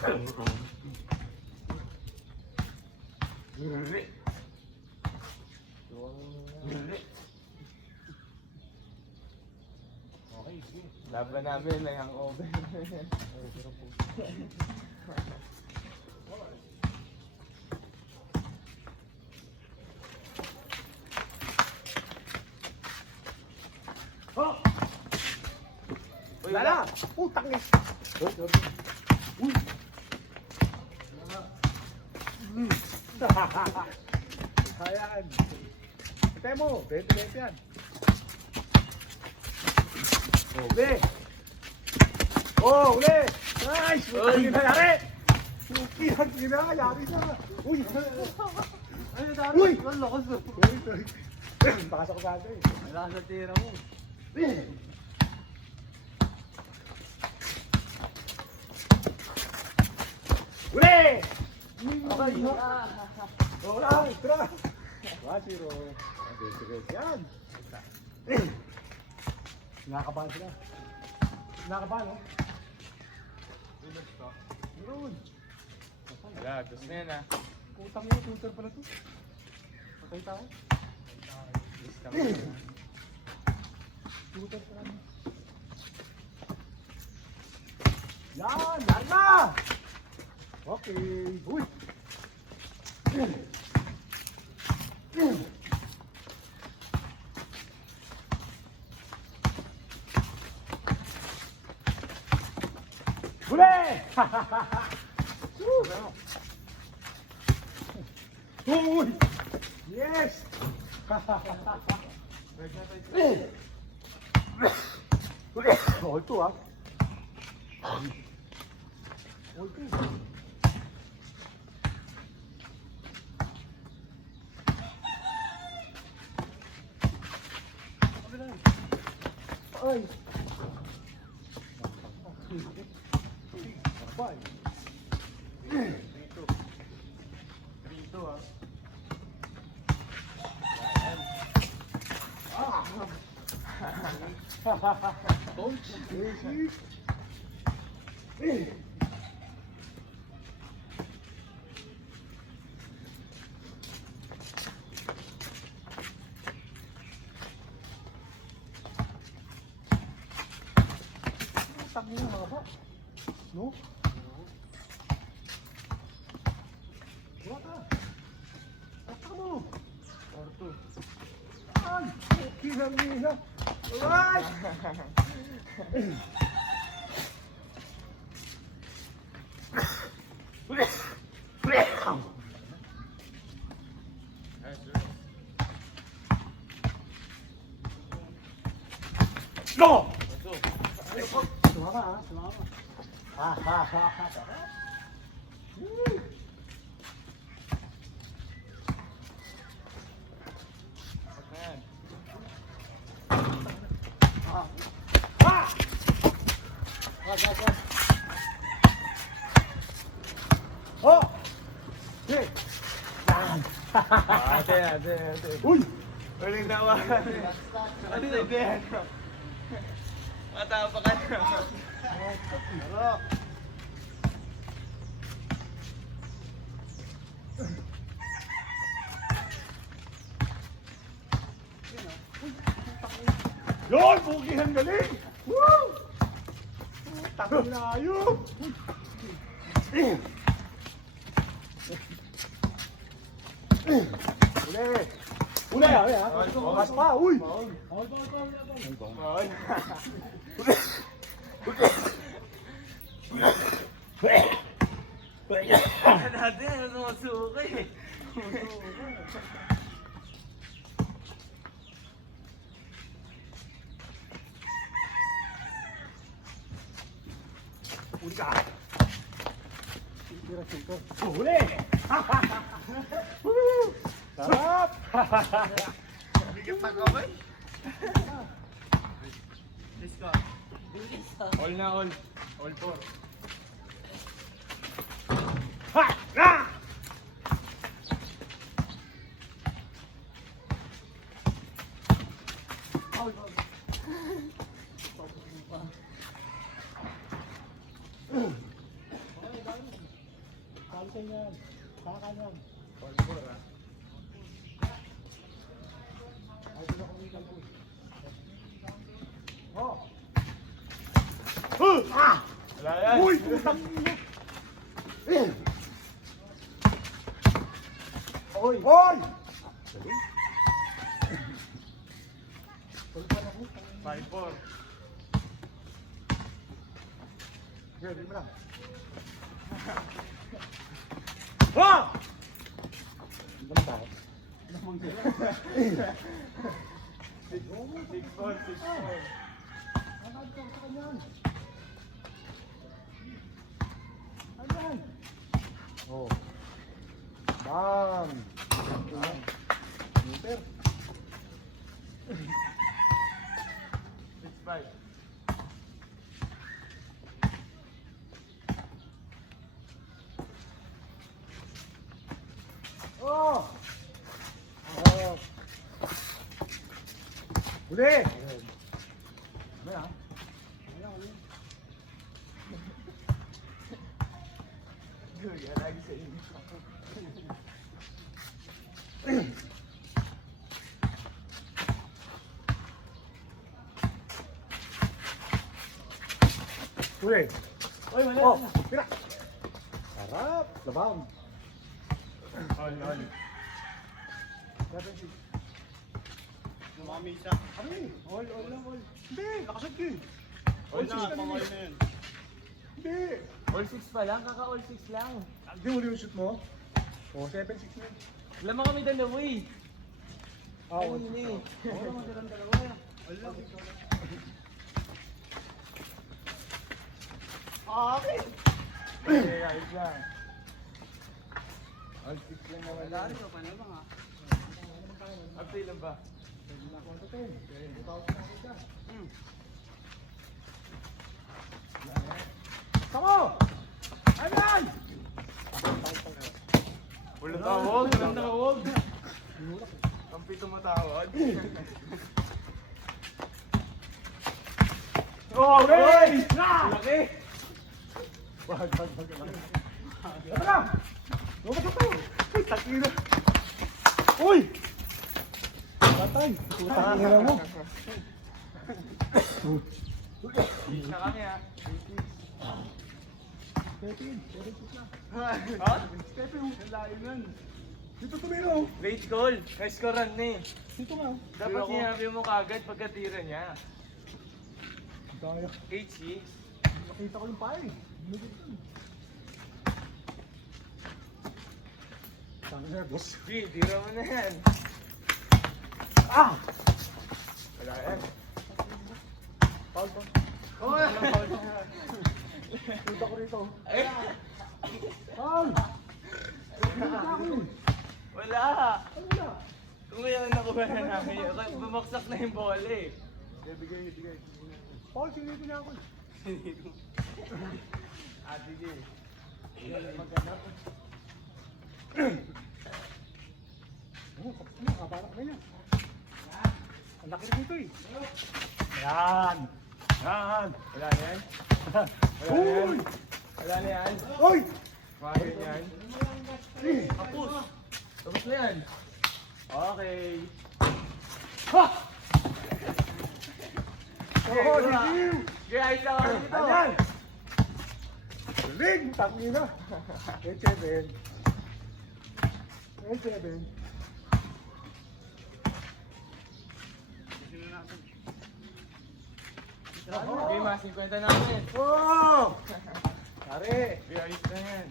Okay, sige. Laban namin na yung over. Oh! Uy, Lala! Putang eh! Uy! Ayan! Patay mo! 20-20 yan! Uli! Oh, uli! Nice! Uy! Ang nangyari! Uy! Ang nangyari na! Uy! Ano na Uy! Ang lakas mo. Uy! Pasok ko sa atin eh! Ang lakas na tira mo. Uli! Okay. Wala! Tira! 1-0. Yan! Nakakabahan sila. Nakakabahan, no? Meron. Wala, tapos na yan ah. Putang yun, tutor pala to. Patay tayo. Tutor pala. Yan! Yan na! Okay. Uy! Huli! Uy! Yes! Oh, ito ah. Oh, ito. Ay! Ay! Dito ah. Coach! Easy! Tangin na mga ba? No? Wala ka! Taka mo! Orto. Ay! Okay lang nila! Alright! Go! Sumama ha, sumama. Ha ha ha ha. Ayan. Ha! Wag. Oh! Hey! Ate. Uy! Uling tawa. Ano na yan? Matawa pa ka na. Harap! Yun! Pugi ang galing! Woo! Takot na ayun! Uli! Uli ha! Bakas pa! Uy! Natin, ano masuka eh. Uli ka! Uli! Sarap! Bigyan pa ka ba? Let's go. All na all. All four. Ha! Na! Alisin yan. Kakanan. Volleyball ah. Ay, di na kumitan ko. Oh! Wala yan. Uy! Putang ina! Oy! Oy! Tulpan ako. 5-4. Sige, di mo lang. Ha! Ano ba tayo? 6-4. Nakakad ka sa kanyan. Ayan. Oh. Bam! Meter. 6-5. Oh! Oh! Uli! Ano yan? Ano yan, uli? Good, yan lagi sa inyo. Uli! Uy, wala. Oh! Tira! Sarap! Labaw! All. Lumami isa. Ano eh? All lang, all. Hindi! Nakasag ka eh! All na, six na pamay yun. na yun. Hindi! All 6 pa lang, kaka-all 6 lang. Hindi mo yung shoot mo? Oh, 7-6 na. Wala mo kami dalawa eh. Ah, Ayun all. eh. Oo naman silang dalawa. All lang. Okay. Okay, ayos lang. All 6 lang naman lang. Ito pa na mga. Update lang ba? Pwede na ako ang 10. Kaya hindi pa ako sinakot dyan. Samo! Ayan! Walang tawag, walang tawag. Ang pito matawag. Oh, okay! Laki! Wag. Ito na! Lumabas ito! Ay, takina! Uy! Patay! Putang ina mo! Isa kami ah. Stepin! Na! Ha? Stepin! Ang layo nun! Dito tumino! Late goal. Na-scorean na eh. Dito nga! Dapat sinabi mo kagad pagkatira niya. Daya! 8-6. Nakita ko yung paa eh! Binigit yun! Tanga na, boss! G, tira mo na yan. Ah! Wala yan. Paul! Oh, Punta ko rito! eh, Paul! Binigit ako yun! wala. Ano na? Kung ngayon nakuha na namin yun, bumaksak na yung bola eh. Bigay. Paul, sinipin na ako. Ate G. Kabala ka na. Ang laki dito eh. Yan. Wala na yan? Wala na yan? Uy! Wala na yan? Uy! Bakit yan? Kapus! Tapos na yan. Okay. Ha! Okay, Oh, wala. didiw! Okay, ayos lang ako dito. Ayan! Galing! Tangina! 8-7. 8-7. Sino natin? Okay, mas 50 namin. Oh! Pare! Okay, ayos na yan.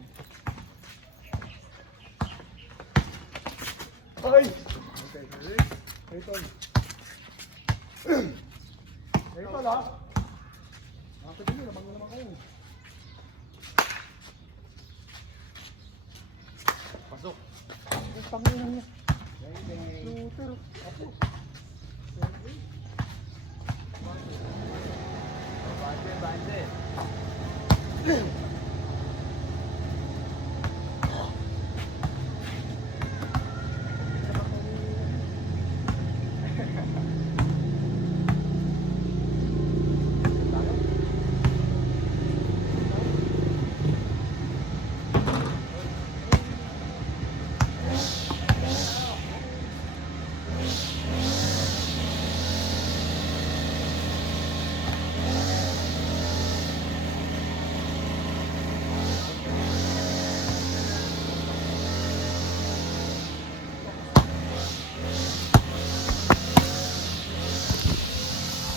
Ay! Okay, galing. Ito. Ito lang. Ako din yun, naman naman kayo. Pasok. Ang tangina niya. Shooter. Apo.